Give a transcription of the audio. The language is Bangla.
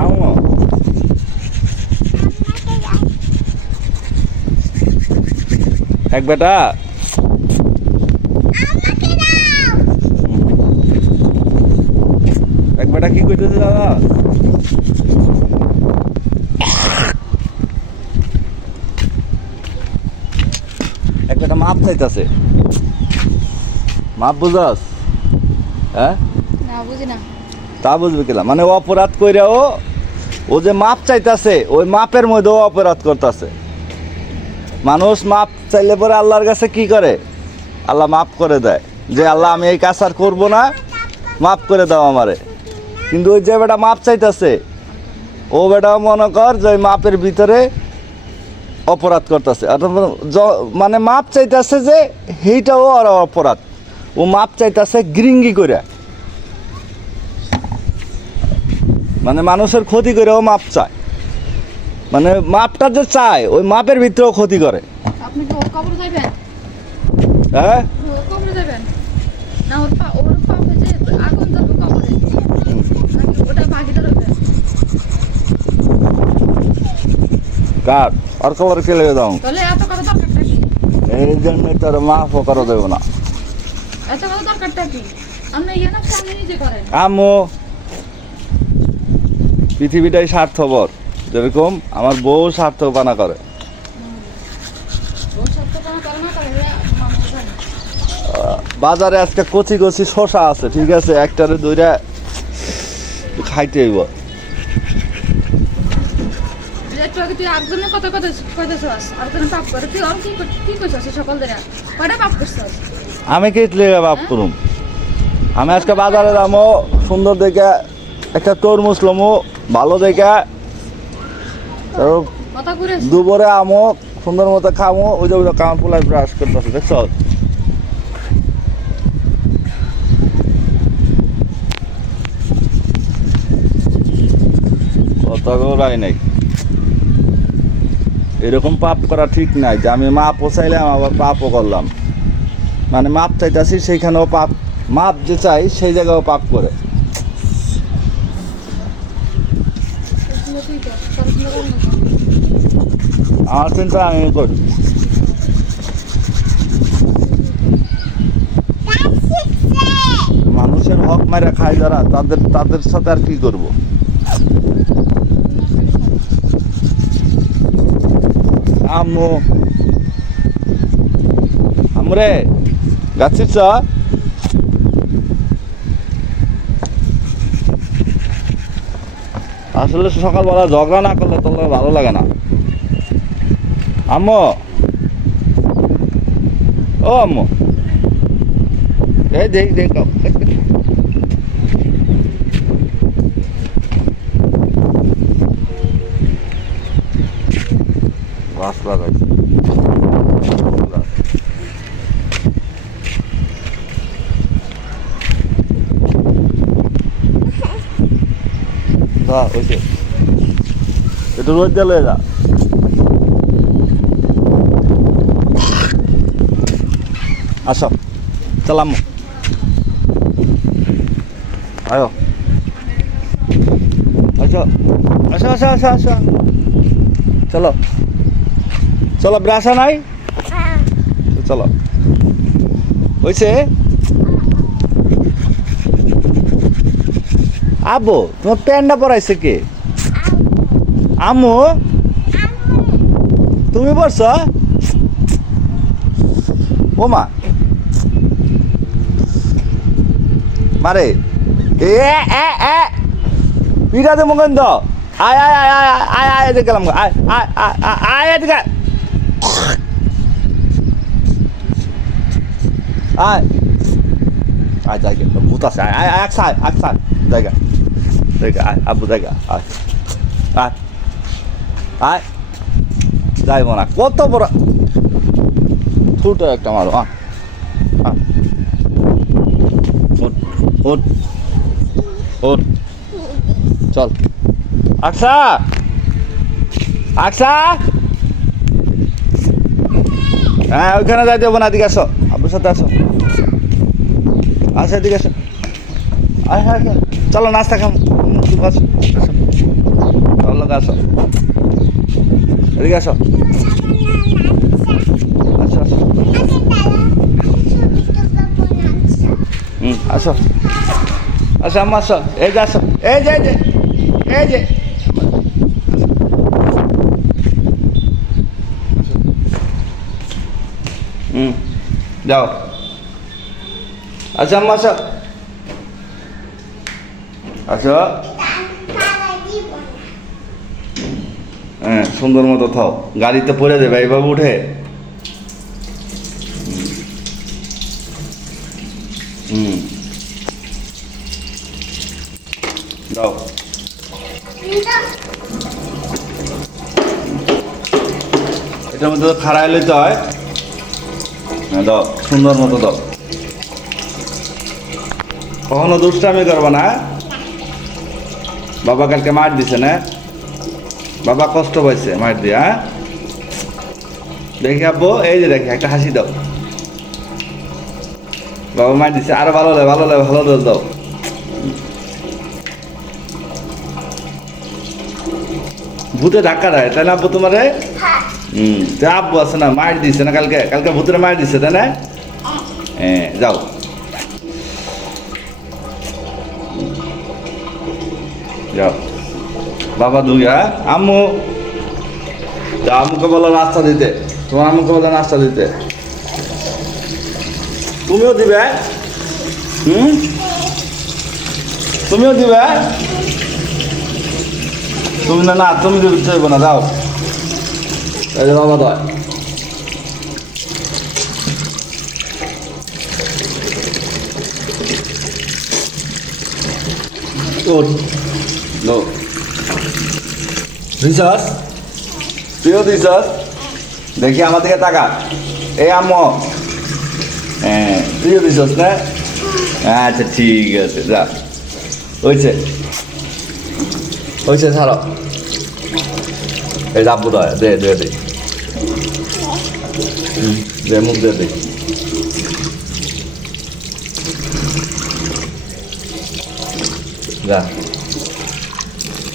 আমো এক বেটা এক বেটা কি কইতেছে দাদা এক বেটা মাপ চাইতাছে। মাপ বুঝাস? হ্যাঁ? তা বুঝবে মানে অপরাধ কইরা ও ও যে মাপ চাইতাছে, ওই মাপের মধ্যে অপরাধ করতেছে। মানুষ মাপ চাইলে পরে আল্লাহর কাছে কি করে? আল্লাহ মাপ করে দেয়। যে আল্লাহ, আমি এই কাজ আর করব না, মাপ করে দাও আমারে। কিন্তু ওই যে বেটা মাপ চাইতাছে, ও বেটা মনে কর যে মাপের ভিতরে অপরাধ করতেছে। মানে মাপ চাইতেছে যে, সেইটাও আর অপরাধ। ও মাপ চাইতাছে গ্রিঙ্গি করে মানে মানুষের ক্ষতি করে ও মাপ চায়। মানে মাপটা যে চায় ওই মাপের ভিতরেও ক্ষতি করে। হ্যাঁ? কার? আর খবর কে লেগে দাও এই জন্য তার মাফও করে দেবো না। পৃথিবীটাই স্বার্থপর। যেরকম আমার বউ স্বার্থপানা করে। বাজারে আজকে কচি কচি শশা আছে ঠিক আছে? একটারে দুইটা খাইতে হইব। করছস? আমি কি বাপ করুম? আমি আজকে বাজারে যাব সুন্দর দেখে একটা তরমুজ লমু ভালো দেখে। দুপুরে আমো সুন্দর মতো খামো। ওই যে কামড় পোলায় ব্রাশ করতেছে দেখছ? নাই। এরকম পাপ করা ঠিক নাই যে আমি মাপ চাইলাম আবার পাপও করলাম। মানে মাপ চাইতাছি সেইখানেও পাপ মাপ যে চাই সেই জায়গাও পাপ করে তুই কর পড়াশোনা কর না। আমার চিন্তা আমি করি মানুষের হক মারা খায় যারা, তাদের তাদের সাথে আর কি করব? আম্মু আমরে গাছের আসলে সকালবেলা ঝগড়া না করলে তোর ভালো লাগে না। আম্মু। ও আম্মু। দেখ দেখ। গাছ লাগাইছি। যা ওইছে একটু রোদ দিলে যা। আসো চালাম। আয়ো। আসো আসো আসো আসো আসো। চলো। চলো ব্রাসা নাই তো চলো। হয়েছে আবো তোমার প্যান্টটা পরাইছে কে আমু তুমি পড়ছ ও মা মারে এ এ এ দে মুগন্ধ আয় আয় আয় আয় আয় আয় এদিকে গেলাম। আয় আয় আয় এদিকে আয় আয় জায়গা ভূত আছে আয় আয় এক সাইড এক সাইড জায়গা জায়গা আয় আব্বু জায়গা আয় আয় কত একটা চল হ্যাঁ যাই দেবো না, এদিকে আসো। আব্বুর সাথে আসো। আসো, এদিকে আয় হ্যাঁ চলো, নাস্তা খাম। উম, তুমি আসো আসো চলো আসো এদিকে আসো আসো আসো হুম আসো আসো আম্মা আসো এই যে আসো এই যে এই যে এই যে হুম যাও আচ্ছা আম্মা আসো আসো হ্যাঁ সুন্দর মতো থাও। গাড়িতে পড়ে দেবে, এইভাবে উঠে। হুম। দাও। এটার মধ্যে তো খাড়া এলে তো হয়। হ্যাঁ দাও, সুন্দর মতো দাও। কখনো দুষ্টামি করব না বাবা কালকে মার দিছে, না? বাবা কষ্ট পাইছে মার দিয়ে হ্যাঁ? দেখি আব্বু এই যে দেখি একটা হাসি দাও। বাবা মার দিছে আরও ভালো লাগে ভালো লাগে ভালো দোষ দাও। ভূতে ধাক্কা দেয় তাই না আব্বু তোমারে? হুম তো আব্বু আছে না মার দিছে না কালকে কালকে ভূতের মার দিছে তাই না? হ্যাঁ যাও। যাও। বাবা দুই হ্যাঁ? আম্মু। তা আম্মুকে বলো নাস্তা দিতে। তোমার আম্মুকে বলো নাস্তা দিতে। তুমিও দিবে হুম? তুমিও দিবে তুমি না না, তুমি দিবে না দাও এই যে বাবা দয়। উঠ। নো দিছাস তুইও দিছাস দেখি আমার দিকে তাকা এই আম্মু। হ্যাঁ তুইও দিছাস না? আচ্ছা ঠিক আছে যা। হয়েছে হয়েছে ছাড়ো। এই ডাব্বু দয় দে দে দে। হুম, দে মুখ দে দে। যা।